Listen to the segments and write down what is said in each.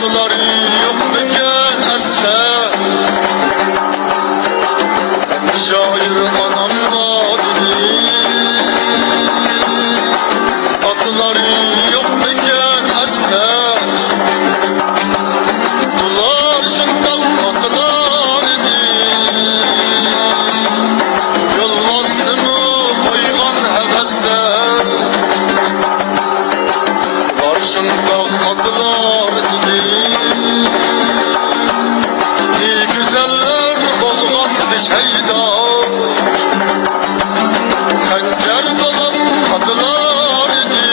Atlılar yok müken esler, şair anam vadini. Atlılar yok müken esler, dular şındak atlılar idi. Yolvasını mı koygan hevesler, dular şındak atlılar idi. Ne güzeller olgandı şeyda, xanjar dolup kadılar idi.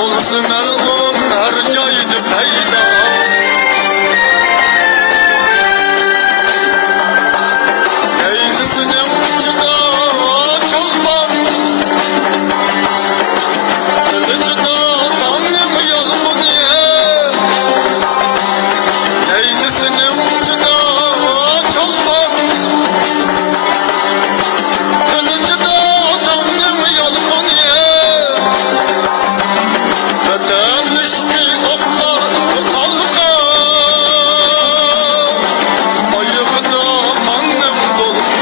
Olsun melun her joyda payda, neyzisinin ucunda çolpan, kılıcında tanrım yalmuniye. Neyzisinin ucunda çolpan, kılıcında tanrım yalmuniye. Vatan düştü oklar halka, ayıkta kanım dolmuyor.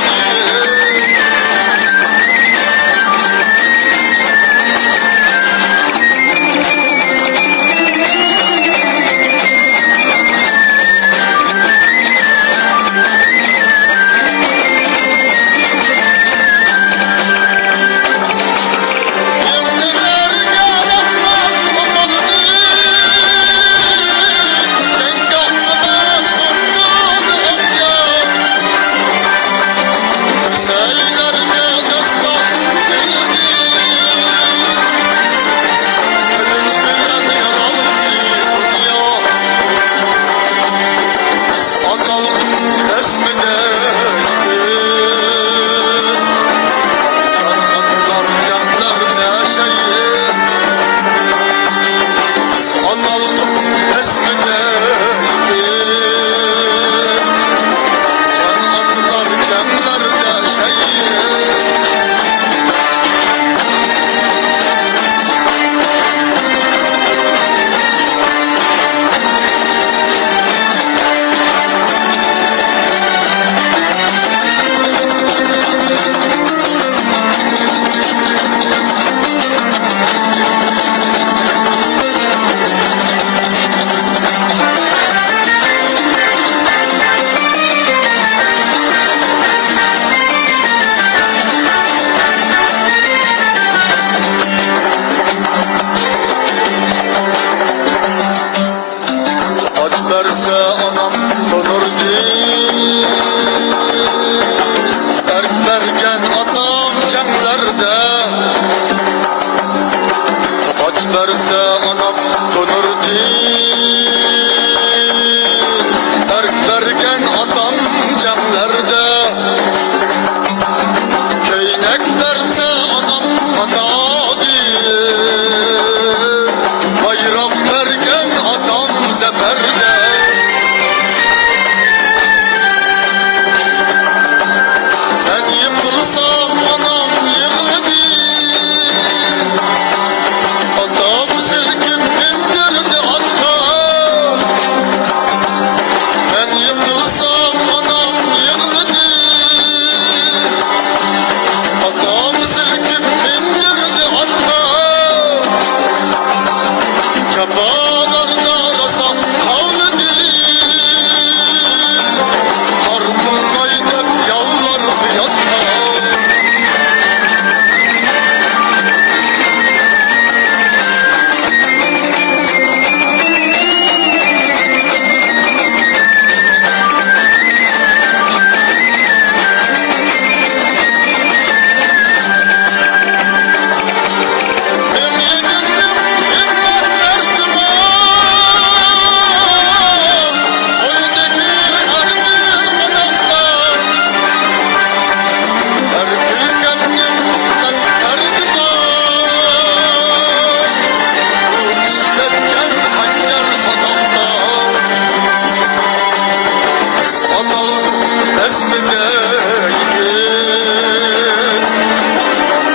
Aç verse anam konurdu, dert vergen atam cemlerde. Aç verse anam konurdu, dert vergen atam cemlerde. Köynek verse anam hatadı, bayrak vergen atam zeferde. Ben yıkılsam anam yığladı, atam silkip bindirdi atka. Ben yıkılsam anam yığladı, atam silkip bindirdi atka. Çapalarda rasam kavladı, karpuz kaydep yavlar yatma. Hem yedirdim hem verdim oydaki erdir adamlar. Erkil kendim terzime, işletken hancar sadaklar. Analım esmine yigit,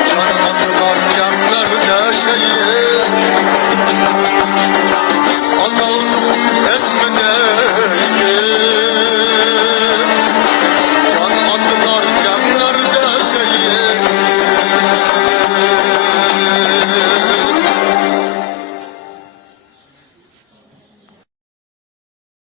can atılan canlar ne şehit. Atağın esmede